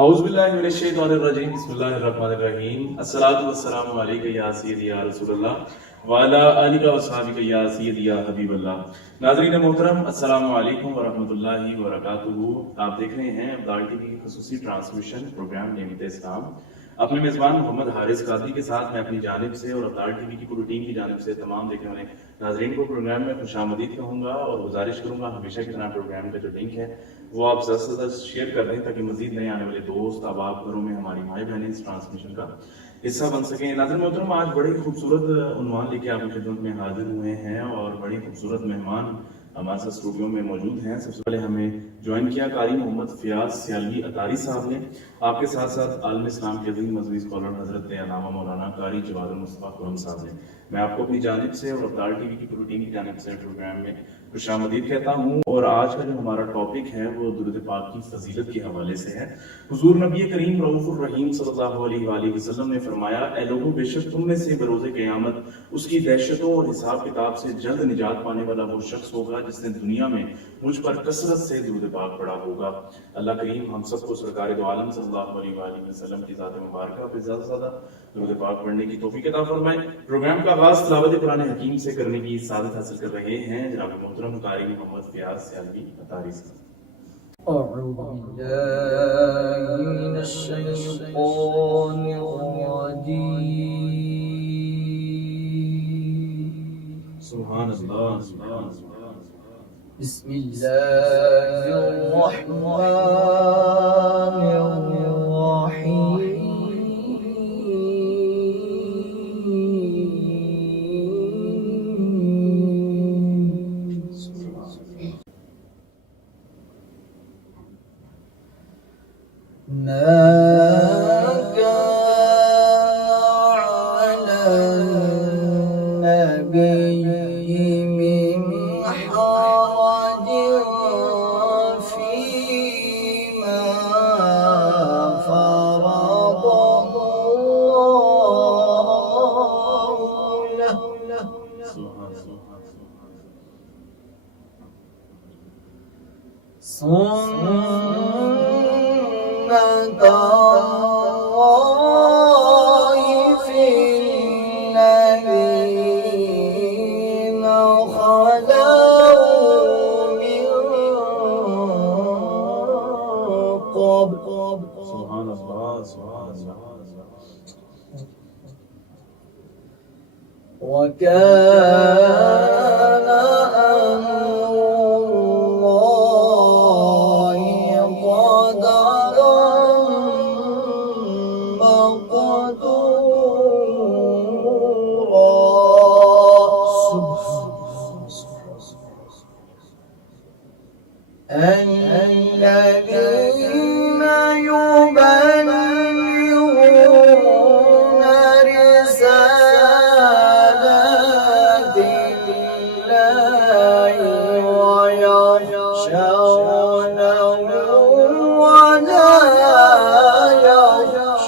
اعوذ باللہ من الشیطان الرجیم بسم اللہ الرحمن الرحیم الصلاۃ والسلام علیک یا سیدی یا رسول اللہ وعلی آلک و صحابک یا سیدی یا حبیب اللہ۔ ناظرین محترم السلام علیکم ورحمۃ اللہ وبرکاتہ۔ آپ دیکھ رہے ہیں ابدال ٹی وی کی خصوصی ٹرانسمیشن پروگرام نعمت اسلام۔ اپنے میزبان محمد حارث قادری کے ساتھ میں اپنی جانب سے اور ابدال ٹی وی کی پوری ٹیم کی جانب سے تمام دیکھنے والے ناظرین کو پروگرام میں خوش آمدید کہوں گا اور گزارش کروں گا ہمیشہ کی طرح پروگرام کا جو لنک ہے وہ آپ زیادہ سے زیادہ شیئر کر دیں تاکہ مزید نئے آنے والے دوست احباب گھروں میں ہماری مائیں بہنیں اس ٹرانسمیشن کا حصہ بن سکیں۔ ناظرین محترم، آج بڑی خوبصورت عنوان لے کے آپ کی خدمت میں حاضر ہوئے ہیں اور بڑی خوبصورت مہمان ہمارے ساتھ اسٹوڈیو میں موجود ہیں۔ سب سے پہلے ہمیں جوائن کیا قاری محمد فیاض سیالوی اطاری صاحب نے، آپ کے ساتھ ساتھ عالم اسلام کے عظیم مذہبی اسکالر حضرت علامہ مولانا قاری جواد المصطفیٰ خرم صاحب نے۔ میں آپ کو اپنی جانب سے اور ابدال ٹی وی کی پوری ٹیم کی جانب سے پروگرام میں خوش آمدید کہتا ہوں۔ اور آج کا جو ہمارا ٹاپک ہے وہ درود پاک کی فضیلت کے حوالے سے ہے۔ حضور نبی کریم رؤوف الرحیم صلی اللہ علیہ وآلہ وسلم نے فرمایا، اے لوگوں، بے شک تم میں سے بروز قیامت اس کی دہشتوں اور حساب کتاب سے جلد نجات پانے والا وہ شخص ہوگا جس نے دنیا میں مجھ پر کثرت سے درود پاک پڑھا ہوگا۔ اللہ کریم ہم سب کو سرکار دو عالم صلی اللہ علیہ وآلہ وسلم کی ذات مبارکہ پہ زیادہ سے زیادہ درود پاک پڑھنے کی توفیق عطا فرمائے۔ پروگرام کا آغاز تلاوت قرآن حکیم سے کرنے کی سعادت حاصل کر رہے ہیں جناب محترم قاری محمد فیاض سیالوی اطاری صاحب۔ أعوذ بالله من الشيطان الرجيم سبحان اللہ سبحان اللہ۔ بسم الله الرحمن وكان أمر الله قدرا مقدورا الذين يبلغون رسالات الله ويخشونه ولا يخشون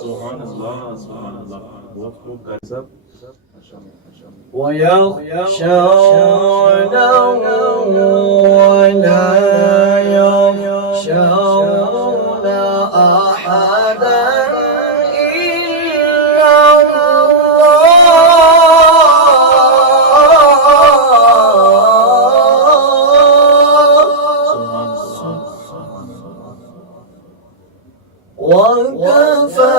سبحان اللہ سبحان اللہ، بہت خوب قاری صاحب، ويخشونه ولا يخشون أحدا إلا الله وكفى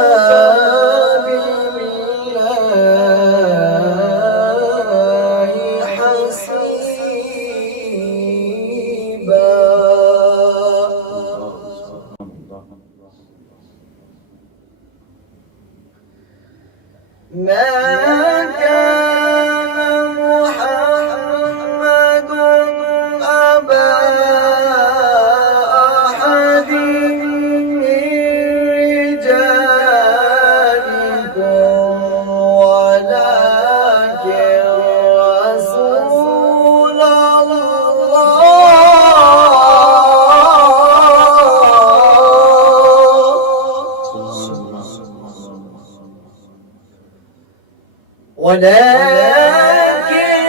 ولكن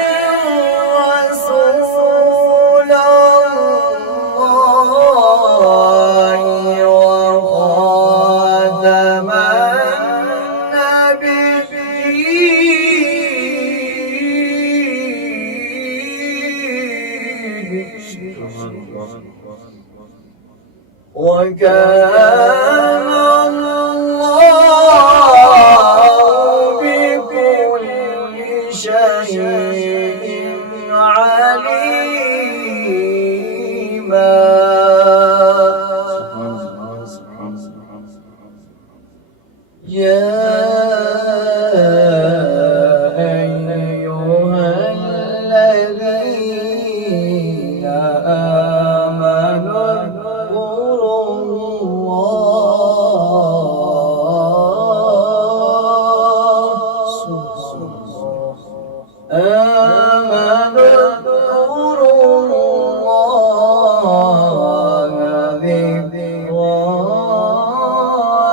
رسول الله وكان الله بكل شيء عليما. يا أيها الذين آمنوا اذكروا الله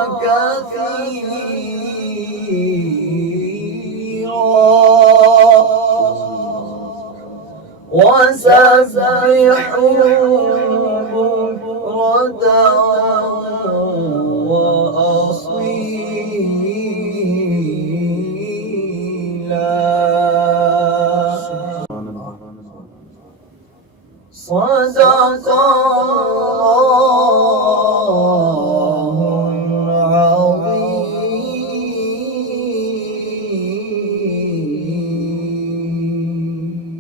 ذكرا كثيرا وسبحوه بكرة وأصيلا. صدق الله العظيم.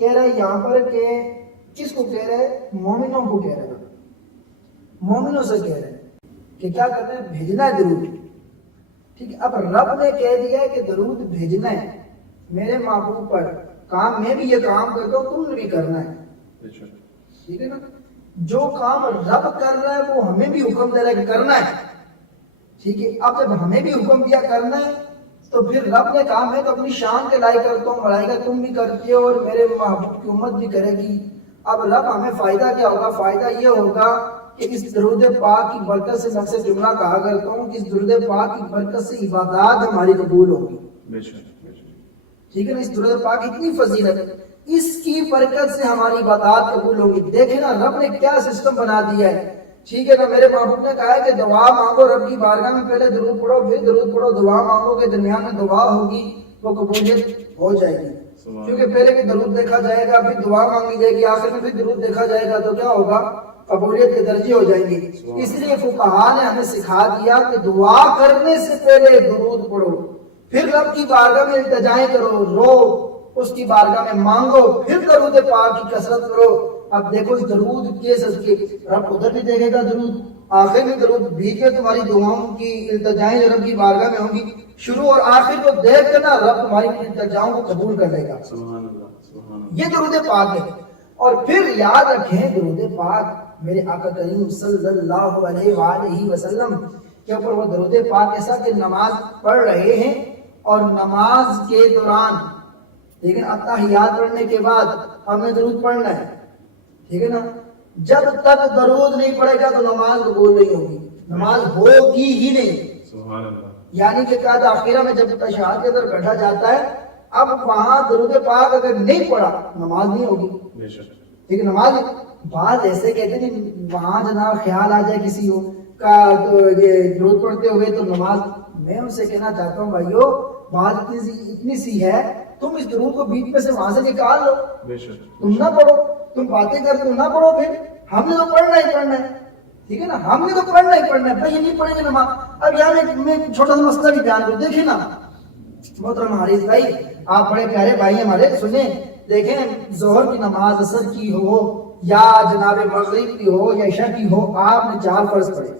کہہ رہا ہے یہاں پر کہ کس کو کہہ رہا ہے؟ مومنوں کو کہہ رہا ہے، مومنوں سے کہہ رہا ہے کہ کیا کرنا ہے؟ بھیجنا ہے درود. ٹھیک ہے، اب رب نے کہہ دیا ہے کہ درود بھیجنا ہے میرے محبوب پر. کام میں بھی یہ کام کرتا ہوں، تم نے بھی کرنا ہے. ٹھیک ہے نا، جو کام رب کر رہا ہے وہ ہمیں بھی حکم دے رہا ہے کہ کرنا ہے. ٹھیک ہے، اب جب ہمیں بھی حکم دیا کرنا ہے تو پھر رب نے کہا میں تو اپنی شان کے لائق کرتا ہوں، ملائکہ تم بھی کرتے ہو اور میرے محبوب کی امت بھی کرے گی. اب رب ہمیں فائدہ کیا ہوگا؟ فائدہ یہ ہوگا کہ اس درود پاک کی برکت سے میں سے جملہ کہا کرتا ہوں کہ اس درود پاک کی برکت سے عبادات ہماری قبول ہوگی. ٹھیک ہے نا، اس درود پاک کی اتنی فضیلت ہے، اس کی برکت سے ہماری عبادات قبول ہوگی. دیکھیں نا رب نے کیا سسٹم بنا دیا ہے. ٹھیک ہے نا، میرے محبوب نے کہا ہے کہ دعا مانگو رب کی بارگاہ میں، پہلے درود پڑھو پھر درود پڑھو. دعا مانگو کے درمیان میں دعا ہوگی وہ قبولیت ہو جائے گی. کیونکہ پہلے بھی درود دیکھا جائے گا، پھر دعا مانگی جائے گی، آخر میں پھر درود دیکھا جائے گا تو کیا ہوگا؟ قبولیت کے درجے ہو جائیں گے. اس لیے فقہا نے ہمیں سکھا دیا کہ دعا کرنے سے پہلے درود پڑھو، پھر رب کی بارگاہ میں التجائیں کرو، رو اس کی بارگاہ میں مانگو، پھر درود پاک کی کثرت کرو. اب دیکھو اس درود کے صدقے رب ادھر بھی دیکھے گا درود، آخر میں درود بیچ میں تمہاری دعاؤں کی التجائیں رب کی بارگاہ میں ہوں گی، شروع اور آخر کو دیکھ کر نا رب تمہاری التجاؤں کو قبول کر لے گا. سبحان اللہ، سبحان اللہ. یہ درود پاک ہے. اور پھر یاد رکھیں درود پاک میرے آقا کریم صلی اللہ علیہ وآلہ وسلم کے اوپر وہ درود پاک ایسا کہ نماز پڑھ رہے ہیں اور نماز کے دوران، لیکن اتحیات پڑھنے کے بعد ہم نے درود پڑھنا ہے. ٹھیک ہے نا، جب تک درود نہیں پڑھے گا تو نماز قبول نہیں ہوگی، نماز ہوگی ہی نہیں. سبحان اللہ. یعنی کہ قاعدہ آخرہ میں جب تشہد کے اندر بیٹھا جاتا ہے، اب وہاں درود پاک اگر نہیں پڑھا نماز نہیں ہوگی. ٹھیک ہے، نماز بعض ایسے کہتے ہیں وہاں جناب خیال آ جائے کسی کا تو یہ درود پڑھتے ہوئے تو نماز. میں ان سے کہنا چاہتا ہوں بھائیو، بات اتنی سی ہے، تم اس درود کو بیچ میں سے وہاں سے نکال لو، تم نہ پڑھو، تم باتیں کر تم نہ پڑھو، پھر ہم نے تو پڑھنا ہی پڑھنا ہے. ٹھیک ہے نا، ہم نے تو پڑھنا ہی پڑھنا ہے بھائی، یہ نہیں پڑھیں گے نماز. اب یہاں میں چھوٹا سا مسئلہ بھی بیان کروں. دیکھیں نا محترم حارث بھائی، آپ بڑے پیارے بھائی ہمارے، سنیں دیکھیں ظہر کی نماز اثر کی ہو یا جناب مغرب کی ہو یا عشاء کی ہو، آپ نے 4 فرض پڑھے،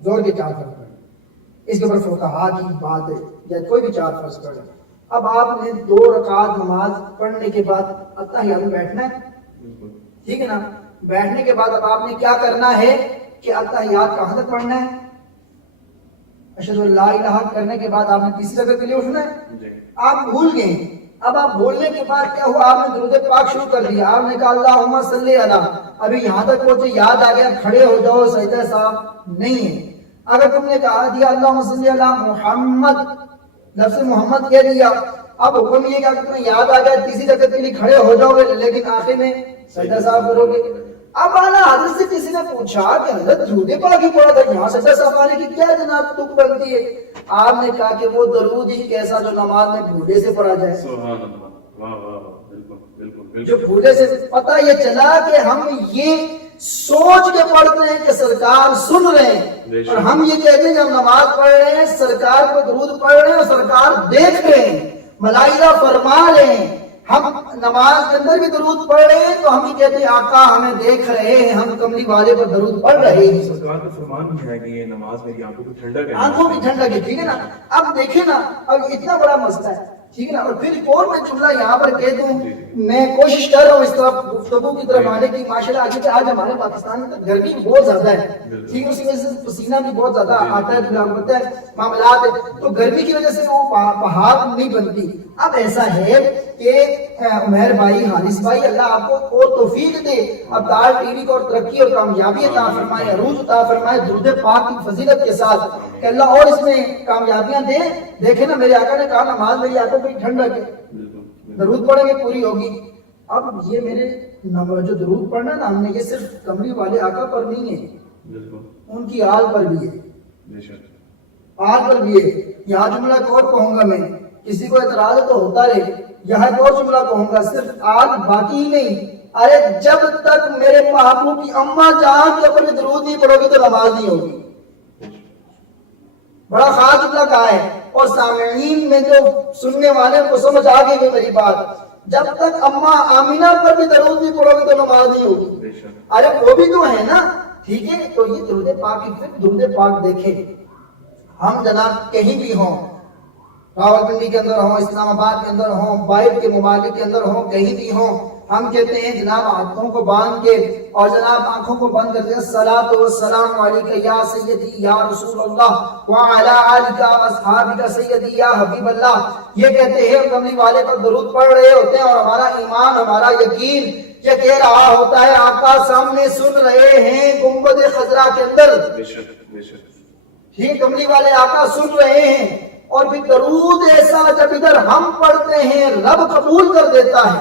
ظہر کے 4 فرض پڑھے، اس کے اوپر فقہا کی بات ہے یا کوئی بھی 4 فرض پڑھے. اب آپ نے 2 رکعت نماز پڑھنے کے بعد اتحیات میں بیٹھنا ہے. ٹھیک ہے نا، بیٹھنے کے بعد اب آپ نے کیا کرنا ہے کہ اتحیات کہاں تک پڑھنا ہے؟ اشہد ان لا الہ کرنے کے بعد آپ نے تیسری رکعت کے لیے اٹھنا ہے. آپ بھول گئے، اب آپ بولنے کے بعد کیا ہوا؟ آپ نے درود پاک شروع کر دیا، آپ نے کہا اللہم صلی علی، ابھی یہاں تک پہنچے، یاد آ گیا کھڑے ہو جاؤ، سجدہ صاف نہیں ہے. اگر تم نے کہا دیا اللہم صلی علی محمد، لفظ محمد کہہ دیا، اب حکم یہ کہ تمہیں یاد آ گیا تیسری رکعت کے لیے کھڑے ہو جاؤ گے، لیکن آخر میں سجدہ صاف کرو گے. اب اعلیٰ حضرت سے کسی نے پوچھا کہ حضرت درود پاک ہی پڑھا تھا، یہاں سجدہ صاف آنے کی کیا جناب تک بنتی ہے؟ آپ نے کہا کہ وہ درود ہی کیسا جو نماز میں بھولے سے پڑھا جائے. سبحان اللہ، واہ واہ، بالکل بالکل جو بھولے سے پتہ یہ چلا کہ ہم یہ سوچ کے پڑھتے ہیں کہ سرکار سن رہے ہیں، اور ہم یہ کہتے ہیں کہ ہم نماز پڑھ رہے ہیں، سرکار کو درود پڑھ رہے ہیں اور سرکار دیکھ رہے ہیں، ملائکہ فرما رہے ہیں. ہم نماز کے اندر بھی درود پڑھ رہے ہیں تو ہم یہ کہتے ہیں آقا ہمیں دیکھ رہے ہیں، ہم کملی والے پر درود پڑھ رہے ہیں. سرکار کا فرمان بھی ہے کہ یہ نماز میری آنکھوں کو ٹھنڈک ہے، آنکھوں کی ٹھنڈک ہے. ٹھیک ہے نا، اب دیکھیں نا، اب اتنا بڑا مسئلہ ہے. ٹھیک ہے نا، اور پھر ایک اور میں جملہ یہاں پر کہہ دوں، میں کوشش کر رہا ہوں اس طرف گفتگو کی طرف آنے کی. ماشاءاللہ آگے کہ آج ہمارے پاکستان میں تو گرمی بہت زیادہ ہے. ٹھیک ہے، اسی وجہ سے پسینہ بھی بہت زیادہ آتا ہے، معاملات ہے، تو گرمی کی وجہ سے وہ بہار نہیں بنتی. اب ایسا ہے کہ عمیر بھائی، حارث بھائی، اللہ آپ کو اور توفیق دے، اب دار ٹی وی کو اور ترقی اور کامیابی عطا فرمائے، عروج عطا فرمائے درود پاک کی فضیلت کے ساتھ، کہ اللہ اور اس میں کامیابیاں دے. دیکھیں نا میرے آقا نے کہا نماز میری آنکھوں کی ٹھنڈک ہے، درود پڑھیں گے پوری ہوگی. اب یہ میرے جو درود پڑھنا نا ہم نے، یہ صرف کملی والے آقا پر نہیں ہے، ان کی آل پر بھی ہے، آل پر بھی ہے. یہاں جملہ ایک اور کہوں گا، میں کسی کو اعتراض تو ہوتا رہے، یہاں ایک اور جملہ کہوں گا، صرف آل باقی ہی نہیں، ارے جب تک میرے محبوب کی اماں جان کے اوپر درود نہیں پڑھو گی تو نماز نہیں ہوگی. بڑا خاص جملہ کہا ہے، اور سامعین میں جو سننے والے کو سمجھ آ گئی میری بات. جب تک اما آمینہ پر بھی درود نہیں پڑھو گے تو نماز نہیں ہوگی. بے شک ارے وہ بھی تو ہے نا. ٹھیک ہے, تو یہ درود پاک کی پھر درود پاک دیکھیں. ہم جناب کہیں بھی ہوں, راولپنڈی کے اندر ہوں, اسلام آباد کے اندر ہوں, باہر کے ممالک کے اندر ہوں, کہیں بھی ہوں, ہم کہتے ہیں جناب ہاتھوں کو باندھ کے اور جناب آنکھوں کو بند کر کے الصلاۃ والسلام علیک یا سیدی یا رسول اللہ وعلی آلک واصحابک سیدی یا حبیب اللہ. یہ کہتے ہیں کملی والے پر درود پڑھ رہے ہوتے ہیں, اور ہمارا ایمان, ہمارا یقین یہ کہہ رہا ہوتا ہے آقا سامنے سن رہے ہیں گنبد خضرا کے اندر. بے شک بے شک ٹھیک, کملی والے آقا سن رہے ہیں. اور پھر درود ایسا جب ادھر ہم پڑھتے ہیں رب قبول کر دیتا ہے.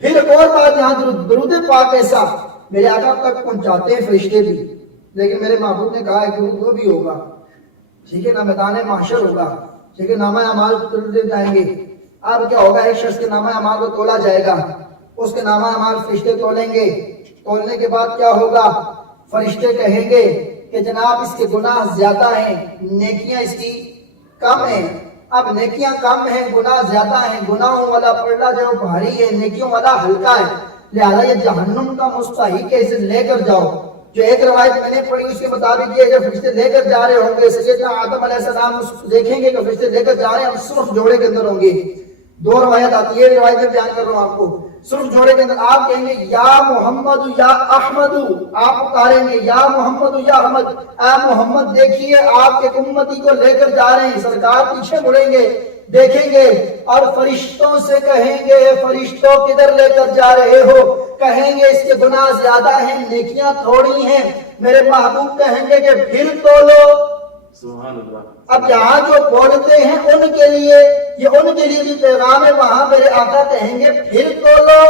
پھر ایک اور بات, یہاں درود پاک ایسا میرے آقا تک پہنچاتے ہیں فرشتے بھی, لیکن میرے محبوب نے کہا ہے کہ وہ بھی ہوگا. ٹھیک ہے نا, میدان محشر ہوگا. ٹھیک ہے, نامہ اعمال تولے جائیں گے. اب کیا ہوگا, ایک شخص کے نامہ اعمال کو تولا جائے گا, اس کے نامہ اعمال فرشتے تولیں گے. تولنے کے بعد کیا ہوگا, فرشتے کہیں گے کہ جناب اس کے گناہ زیادہ ہیں, نیکیاں اس کی کم ہیں. اب نیکیاں کم ہیں, گناہ زیادہ ہیں, گناہوں والا پلڑا جو بھاری ہے, نیکیوں والا ہلکا ہے, لہذا یہ جہنم کا مستحق ہے, اسے لے کر جاؤ. جو ایک روایت میں نے پڑھی اس کے مطابق یہ جب فرشتے لے کر جا رہے ہوں گے, سیدنا آدم علیہ السلام دیکھیں گے کہ فرشتے لے کر جا رہے ہیں, سرخ جوڑے کے اندر ہوں گے. دو روایت آتی ہے, یہ روایت میں بیان کر رہا ہوں آپ کو. سرخ جوڑے کے اندر آپ کہیں گے یا محمد یا احمد, آپ پکاریں گے یا محمد یا احمد, اے محمد دیکھیے آپ کے امتی کو لے کر جا رہے ہیں. سرکار پیچھے مڑیں گے, دیکھیں گے اور فرشتوں سے کہیں گے فرشتوں کدھر لے کر جا رہے ہو, کہیں گے اس کے گناہ زیادہ ہیں, نیکیاں تھوڑی ہیں. میرے محبوب کہیں گے کہ پھر تولو. سبحان اللہ. اب یہاں جو بولتے ہیں ان کے لیے, یہ ان کے لیے بھی پیغام ہے. وہاں میرے آقا کہیں گے پھر تولو.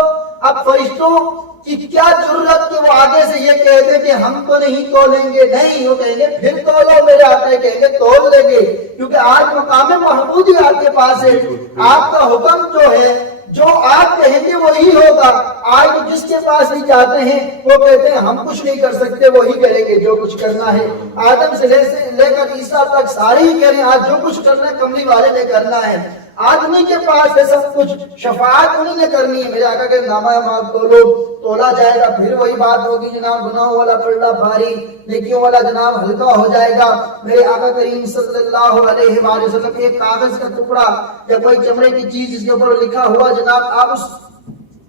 اب فرشتوں کی کیا ضرورت کہ وہ آگے سے یہ کہتے کہ ہم تو نہیں تولیں گے, نہیں, وہ کہیں گے پھر تولو. میرے آقا کہیں گے تول لیں گے, کیونکہ آج مقام محمود ہی آپ کے پاس ہے. آپ کا حکم جو ہے, جو آپ کہیں گے وہی ہوگا. آج تو جس کے پاس نہیں جاتے ہیں وہ کہتے ہیں ہم کچھ نہیں کر سکتے, وہی کریں گے جو کچھ کرنا ہے. آدم سے لے کر عیسیٰ تک سارے ہی کہہ رہے ہیں آج جو کچھ کرنا ہے کملی والے نے کرنا ہے. آدمی کے پاس ہے سب کچھ, شفاعت انہیں نے کرنی ہے. میرے آقا کے نامہ اعمال تولا جائے گا, پھر وہی بات ہوگی جناب گناہوں والا پلڑا بھاری, نیکیوں والا جناب ہلکا ہو جائے گا. میرے آقا کریم صلی اللہ علیہ وآلہ وسلم ایک کاغذ کا ٹکڑا یا کوئی چمڑے کی چیز جس کے اوپر لکھا ہوا جناب آپ اس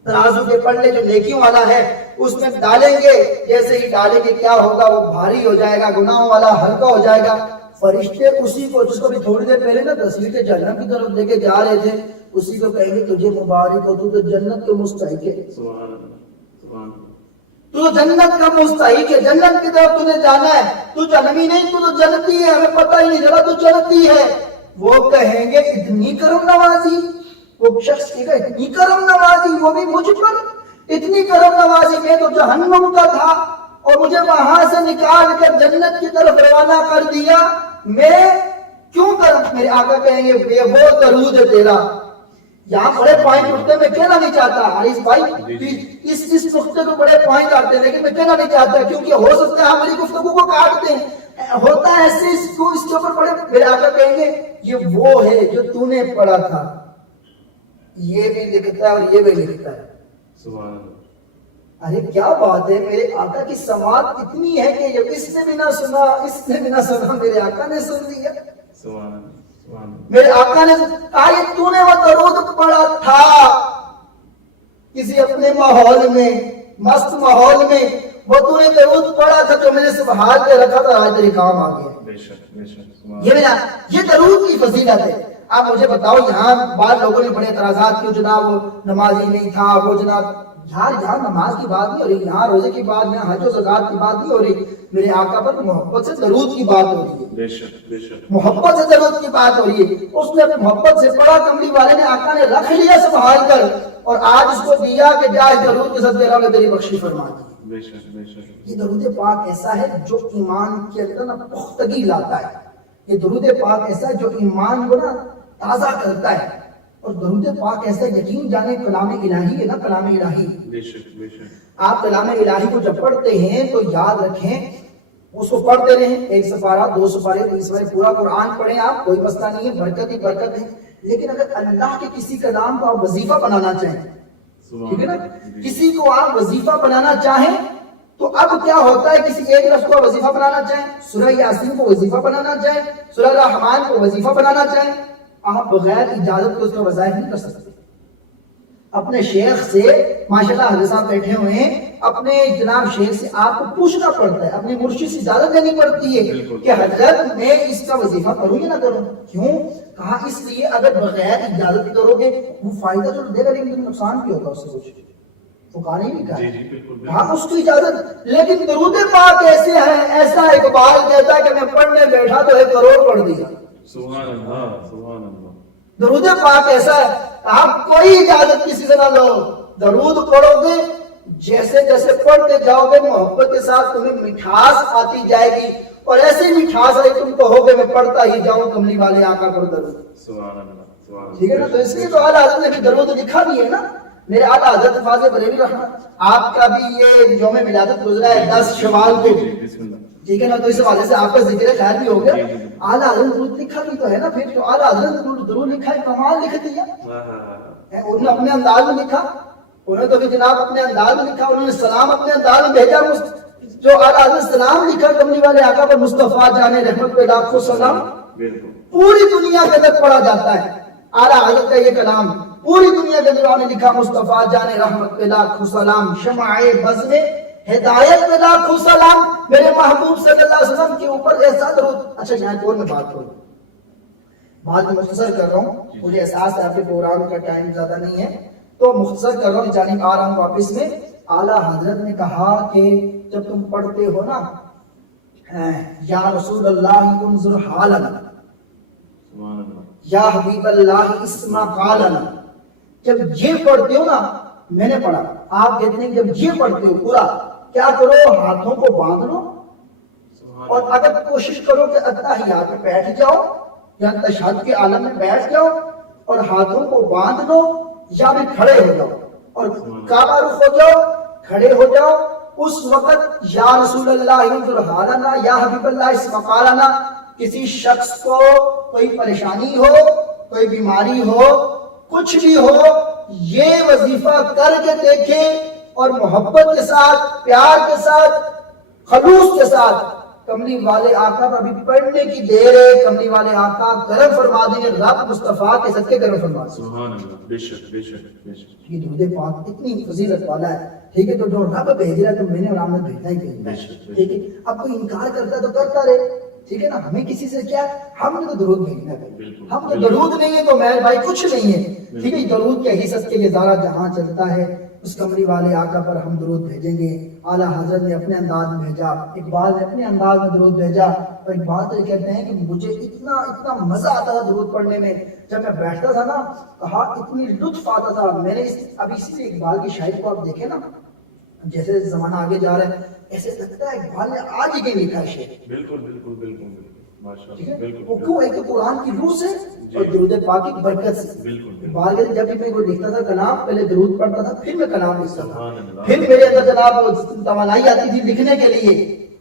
ترازو کے پلڑے جو نیکیوں والا ہے اس میں ڈالیں گے, جیسے ہی ڈالیں گے کیا ہوگا, وہ بھاری ہو جائے گا, گناہوں والا ہلکا ہو جائے گا. فرشتے اسی کو, جس کو بھی تھوڑی دیر پہلے نا تصویر کے جنت کی طرف لے کے جا رہے تھے, اسی کو کہیں گے تجھے مبارک ہو, تو جنت کے مستحق ہے. سبحان اللہ. سبحان اللہ. تو جنت کا مستحق ہے, جنت کی طرف تجھے جانا ہے. تو جنمی نہیں, تو جنتی ہے, ہمیں پتہ ہی نہیں چلا تو جنتی ہے. وہ کہیں گے اتنی کرم نوازی, وہ شخص کہے گا اتنی کرم نوازی, وہ بھی مجھ پر اتنی کرم نوازی, میں تو جہنم کا تھا اور مجھے وہاں سے نکال کر جنت کی طرف روانہ کر دیا, میں کیوں کروں. میرے آقا کہیں گے یہ وہ درود ہے تیرا. یہاں بڑے پوائنٹ اٹھتے, میں کہنا نہیں چاہتا حریص بھائی, اس نقطے کو بڑے پوائنٹ آتے ہیں, لیکن میں کہنا نہیں چاہتا کیونکہ ہو سکتا ہے ہماری گفتگو کو کاٹ دیں. ہوتا ہے ایسے, اس کے اوپر بڑے. میرے آقا کہیں گے یہ وہ ہے جو تو نے پڑھا تھا, یہ بھی لکھتا ہے اور یہ بھی لکھتا ہے. سبحان اللہ. ارے کیا بات ہے, میرے آقا کی سماعت اتنی ہے کہ اس نے بھی نہ سنا, اس نے بھی نہ سنا, میرے آقا نے سن لیا. سبحان اللہ. سبحان اللہ. میرے آقا نے کہا یہ تو نے وہ درود پڑھا تھا کسی اپنے ماحول میں, مست ماحول میں, وہ تو نے درود پڑھا تھا جو میں نے سنبھال کے رکھا تھا, آج تیرے کام آ گیا. بے شک بے شک. یہ درود کی فضیلت ہے. آپ مجھے بتاؤ, یہاں بعض لوگوں نے بڑے اعتراضات کیوں, جناب وہ نمازی نہیں تھا, وہ جناب یہاں نماز کی بات نہیں ہو رہی, یہاں روزے کی بات, یہاں حج و زکات کی بات نہیں ہو رہی. میرے آقا پر محبت سے درود کی بات ہو رہی ہے. بے شک بے شک. محبت سے درود کی بات ہو رہی ہے. اس نے محبت سے پڑھا, کملی والے نے آقا نے رکھ لیا سنبھال کر, اور آج اس کو دیا کہ جا اس درود کے صدقے اللہ نے تیری بخشی فرما دی. بے شک بے شک. یہ درود پاک ایسا ہے جو ایمان کے اندر نا پختگی لاتا ہے. یہ درود پاک ایسا ہے جو ایمان کو نا تازہ کرتا ہے. اور درود پاک ایسا یقین جانے کلام الہی ہے نا, کلام الہی. بے شک بے شک. آپ کلام الہی کو جب پڑھتے ہیں تو یاد رکھیں, اس کو پڑھتے رہیں, 1 سپارہ 2 سپارے 3 سپارے, پورا قرآن پڑھیں آپ, کوئی مسئلہ نہیں ہے, برکت ہی برکت ہے. لیکن اگر اللہ کے کسی کلام کو آپ وظیفہ بنانا چاہیں، ٹھیک ہے نا، کسی کو آپ وظیفہ بنانا چاہیں تو اب کیا ہوتا ہے، کسی ایک لفظ کو وظیفہ بنانا چاہیں، سورہ یاسین کو وظیفہ بنانا چاہیں، سورہ رحمان کو وظیفہ بنانا چاہیں، آپ بغیر اجازت کے اس کا وظائف نہیں کر سکتے۔ اپنے شیخ سے، ماشاءاللہ حضرت صاحب بیٹھے ہوئے ہیں، اپنے جناب شیخ سے آپ کو پوچھنا پڑتا ہے، اپنے مرشد سے اجازت لینی پڑتی ہے کہ حضرت میں اس کا وظیفہ کروں یا نہ کروں۔ کیوں؟ کہا اس لیے اگر بغیر اجازت کرو گے وہ فائدہ تو دے گا لیکن نقصان بھی ہوگا اس سے کچھ، فقہاء نے نہیں کہا، کہا اس کی اجازت۔ لیکن درود پاک ایسے ہیں، ایسا اقبال کہتا ہے کہ میں پڑھنے بیٹھا تو 1 کروڑ پڑھ دیا۔ سبحان اللہ، سبحان اللہ۔ درود پاک ایسا ہے، آپ کوئی اجازت کسی سے نہ لو، درود پڑھو گے، جیسے جیسے پڑھتے جاؤ گے محبت کے ساتھ تمہیں مٹھاس آتی جائے گی، اور ایسی مٹھاس آئی تم کہو گے میں پڑھتا ہی جاؤں کملی والے آقا پر درود۔ سبحان اللہ، سبحان اللہ۔ ٹھیک ہے نا، تو اس لیے تو اعلیٰ حضرت نے بھی درود لکھا بھی ہے نا، میرے اعلیٰ حضرت فاضل بریلوی رحمت، آپ کا بھی یہ یوم ولادت گزرا ہے 10 شوال کو، ٹھیک ہے نا، تو اس حوالے سے آپ کا ذکر خیر بھی ہو گیا۔ اعلیٰ حضرت درود لکھا بھی تو ہے نا، پھر تو اعلیٰ حضرت درود لکھا ہے، کمال لکھ دیا، انہوں نے اپنے انداز میں لکھا، انہوں نے تو بھی جناب اپنے انداز میں لکھا، انہوں نے سلام اپنے انداز میں بھیجا، جو اعلیٰ حضرت سلام لکھا کملی والے آقا پر مصطفیٰ جان رحمت پہ لاکھوں سلام، پوری دنیا کے اندر پڑھا جاتا ہے اعلیٰ حضرت کا یہ کلام، پوری دنیا کے اندر نے لکھا مصطفیٰ جان رحمت پہ لاکھوں سلام، شمع بز میں ہدایت پہ لاکھوں سلام، میرے محبوب صلی اللہ علیہ وسلم کے اوپر ایسا درود۔ اچھا یہاں کون میں بات کروں، بات میں مختصر کر رہا ہوں، مجھے احساس ہے آپ کے پروگرام کا ٹائم زیادہ نہیں ہے تو مختصر کر رہا ہوں، جانب آ رہا ہوں واپس میں۔ اعلیٰ حضرت نے کہا کہ جب تم پڑھتے ہو نا یا رسول اللہ انظر حالنا، یا حبیب اللہ اسمع قالنا، جب یہ پڑھتے ہو نا، میں نے پڑھا، آپ کہتے ہیں جب یہ پڑھتے ہو پورا کیا کرو، ہاتھوں کو باندھ لو، اور اگر کوشش کرو کہ اتحیات میں بیٹھ جاؤ یا تشہد کے عالم میں بیٹھ جاؤ اور ہاتھوں کو باندھ لو، یا بھی کھڑے ہو جاؤ اور کعبہ رخ ہو جاؤ، کھڑے ہو جاؤ، اس وقت یا رسول اللہ انظر حالنا، یا حبیب اللہ اسمع قالنا، کسی شخص کو کوئی پریشانی ہو، کوئی بیماری ہو، کچھ بھی ہو، یہ وظیفہ کر کے دیکھے اور محبت کے ساتھ، پیار کے ساتھ، خلوص کے ساتھ کملی والے آقا پر بھی پڑھنے کی دیر ہے، کملی والے آقا کرم فرما دیں گے، رب مصطفیٰ کے صدقے کرم فرما دیں گے۔ سبحان اللہ، بے شک بے شک بے شک۔ یہ درود پاک اتنی فضیلت والا ہے، ٹھیک ہے، تو جو رب بھیج رہا ہے تو میں نے اور آپ نے بھیجنا ہی بھیجنا ہے، ٹھیک ہے۔ اب کوئی انکار کرتا ہے تو کرتا رہے، ٹھیک ہے نا، ہمیں کسی سے کیا، ہم نے تو درود بھیجنا ہے، ہم تو درود نہیں ہے تو میرے بھائی کچھ نہیں ہے، ٹھیک ہے، درود کے حصت کے لیے سارا جہاں چلتا ہے، اس کملی والے آقا پر ہم درود بھیجیں گے۔ اعلیٰ حضرت نے اپنے انداز میں بھیجا، اقبال نے اپنے انداز میں درود بھیجا، اور اقبال تو یہ کہتے ہیں کہ مجھے اتنا مزہ آتا تھا درود پڑھنے میں، جب میں بیٹھتا تھا نا، کہا اتنی لطف آتا تھا، میں نے اب اسی لیے اقبال کی شاعری کو آپ دیکھیں نا، جیسے زمانہ آگے جا رہا ہے ایسے لگتا ہے اقبال نے آج ہی لکھا ہے شعر، بالکل بالکل بالکل بالکل، ٹھیک ہے، وہ کیوں، ایک تو قرآن کی روح سے اور درود پاک کی برکت سے۔ اقبال کہتے جب بھی میں کوئی لکھتا تھا کلام، پہلے درود پڑھتا تھا پھر میں کلام لکھتا تھا، پھر میرے اندر جناب وہ توانائی آتی تھی لکھنے کے لیے،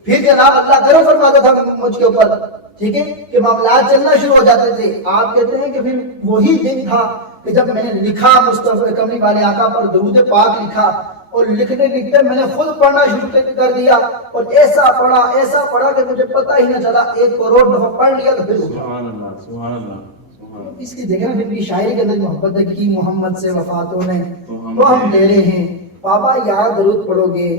پھر جناب اللہ کرم فرماتا تھا مجھ کے اوپر، ٹھیک ہے، کہ معاملات چلنا شروع ہو جاتے تھے۔ آپ کہتے ہیں کہ پھر وہی دن تھا کہ جب میں نے لکھا مصطفیٰ کملی والے آقا پر درود پاک لکھا، اور لکھتے لکھتے میں نے خود پڑھنا شروع کر دیا، اور ایسا پڑھا کہ مجھے پتہ ہی نہ چلا، 1 کروڑ دفعہ پڑھ لیا تو پھر سبحان اللہ سبحان اللہ سبحان اللہ۔ اس کی دیکھیں نا، پھر بھی شاعری کے اندر محبت ہے کی محمد سے وفاتوں نے تو ہم لے رہے ہیں، بابا یہاں درود پڑھو گے،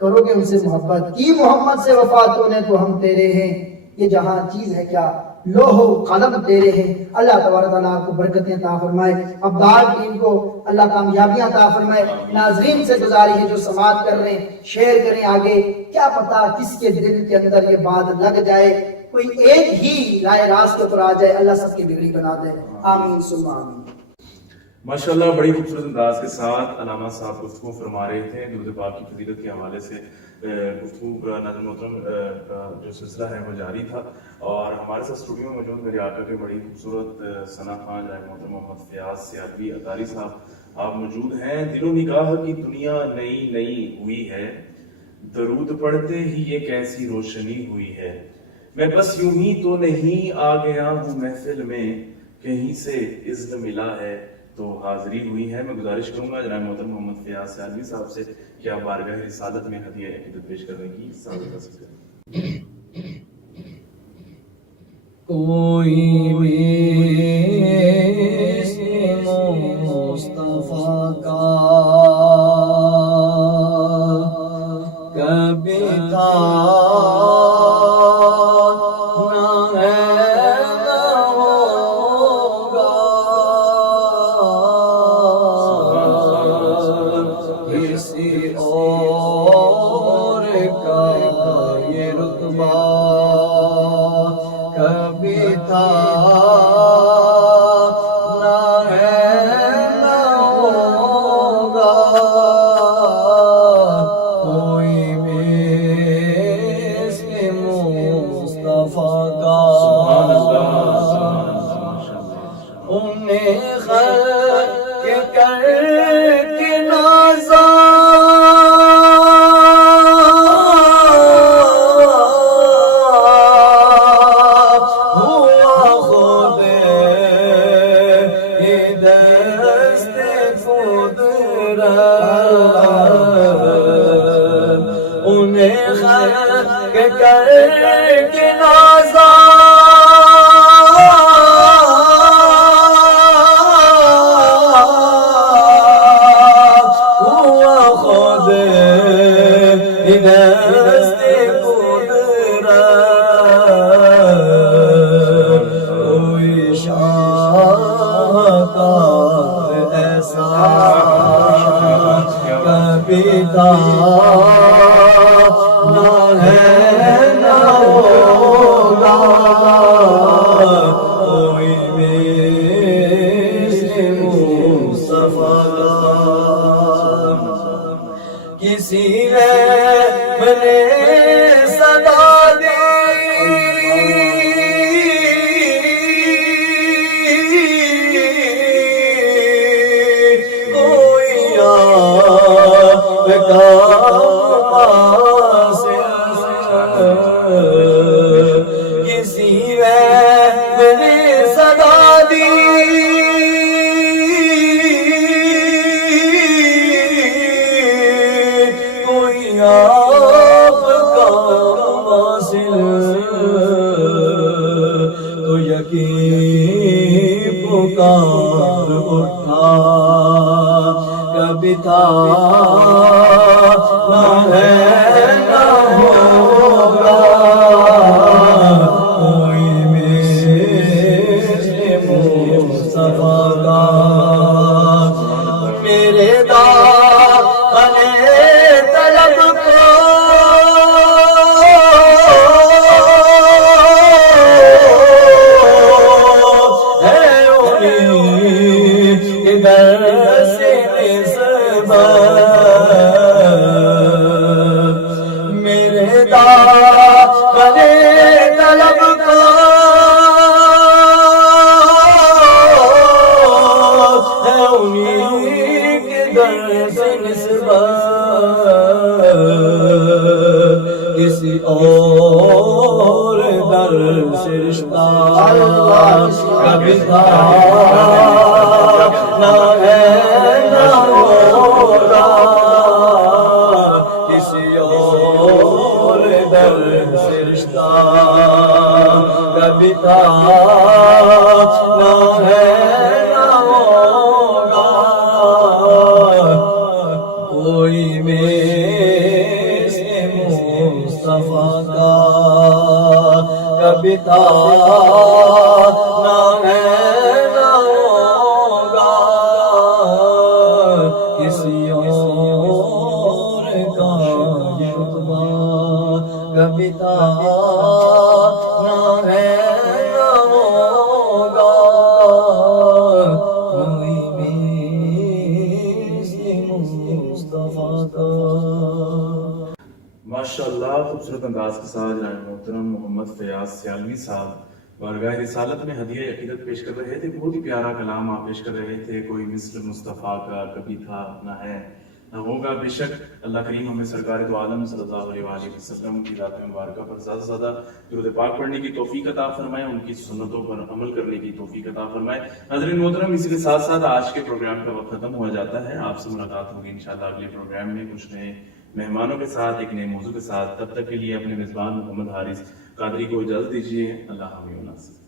کرو گے ان سے محبت، کی محمد سے وفاتوں نے تو ہم تیرے ہیں، یہ جہاں چیز ہے کیا، لوح و قلم تیرے ہیں۔ اللہ تبارک تعالیٰ آپ کو برکتیں عطا فرمائے، ابدال ٹیم کو اللہ کامیابیاں عطا فرمائے۔ ناظرین سے گزارش ہے جو سماعت کر رہے ہیں شیئر کریں آگے، کیا پتا کس کے دل کے اندر یہ بات لگ جائے، کوئی ایک ہی رائے راست کے اوپر آ جائے، اللہ سب کی بگڑی بنا دے، آمین ثم آمین۔ ماشاءاللہ بڑی خوبصورت انداز کے ساتھ علامہ صاحب گفتگو فرما رہے تھے درود پاک کی فضیلت کے حوالے سے، گفتگو ناظرین محترم جو سلسلہ ہے وہ جاری تھا، اور ہمارے ساتھ اسٹوڈیو میں موجود میرے آقا کے بڑی خوبصورت ثنا خواں جناب محترم محمد فیاض سیالوی اطاری صاحب آپ موجود ہیں۔ دل و نگاہ کی دنیا نئی نئی ہوئی ہے، درود پڑھتے ہی یہ کیسی روشنی ہوئی ہے، میں بس یوں ہی تو نہیں آ گیا ہوں محفل میں کہیں سے اذن ملا ہے تو حاضری ہوئی ہے. میں گزارش کروں گا جناب محترم محمد فیاض سیالوی صاحب سے کہ آپ بارگاہ رسالت میں ہدیہ عقیدت پیش کرنے کی سعادت حاصل کریں. کوئی بھی مصطفیٰ کا کبھی تھا نہ ہے نہ ہوگا، کسی اور کا یہ رتبہ کبھی تھا نہ ہے نہ ہوگا، کوئی مثل مصطفیٰ کا. سبحان اللہ، سبحان اللہ، ماشاء اللہ. انہیں خلق کر کے نازا ہوا خود دست قدرت، انہیں خلق کر کے نازا دست قدرت، کوئی شاہ کا ایسا کبھی تھا نہ ہے نہ ہوگا، کوئی مثل مصطفیٰ کا. کسی نے مجھے صدا دی کوئی آپ کا کسی نے مجھے صدا دی کوئی آپ کا حاصل، تو یقین پکار اٹھا کبھی تھا نہ ہے نہ ہوگا، کوئی مثل مصطفیٰ کا. میرے دامن طلب کو ہے امید ادھر سے نسبت، میرے دامن طلب کو ہے امید ادھر سے نسبت، کسی اور در سے رشتہ کبھی تھا نہ ہے نہ ہوگا، کسی اور در سے رشتہ کبھی تھا نہ ہے نہ ہوگا، کوئی مثل مصطفیٰ کا کبھی تھا نہ ہے نہ ہوگا، کسی اور کا یہ رتبہ کبھی تھا نہ ہے نہ ہوگا، کوئی مثل مصطفیٰ کا. ماشاء اللہ، خوبصورت انداز کے ساتھ جناب محترم محمد فیاض سیالوی صاحب بارگاہ رسالت میں ہدیہ عقیدت پیش کر رہے تھے. بہت ہی پیارا کلام آپ پیش کر رہے تھے. کوئی مثل مصطفیٰ کا کبھی تھا نہ ہے ہوگا بے شک اللہ کریم ہمیں سرکار دو عالم صلی اللہ علیہ وآلہ وسلم کی ذات مبارکہ پر زیادہ سے زیادہ درود پاک پڑھنے کی توفیق عطا فرمائے، ان کی سنتوں پر عمل کرنے کی توفیق عطا فرمائے۔ ناظرین محترم، اسی کے ساتھ ساتھ آج کے پروگرام کا وقت ختم ہو جاتا ہے۔ آپ سے ملاقات ہوگی انشاءاللہ اگلے پروگرام میں کچھ نئے مہمانوں کے ساتھ، ایک نئے موضوع کے ساتھ۔ تب تک کے لیے اپنے میزبان محمد حارث قادری کو اجازت دیجیے۔ اللہ حافظ۔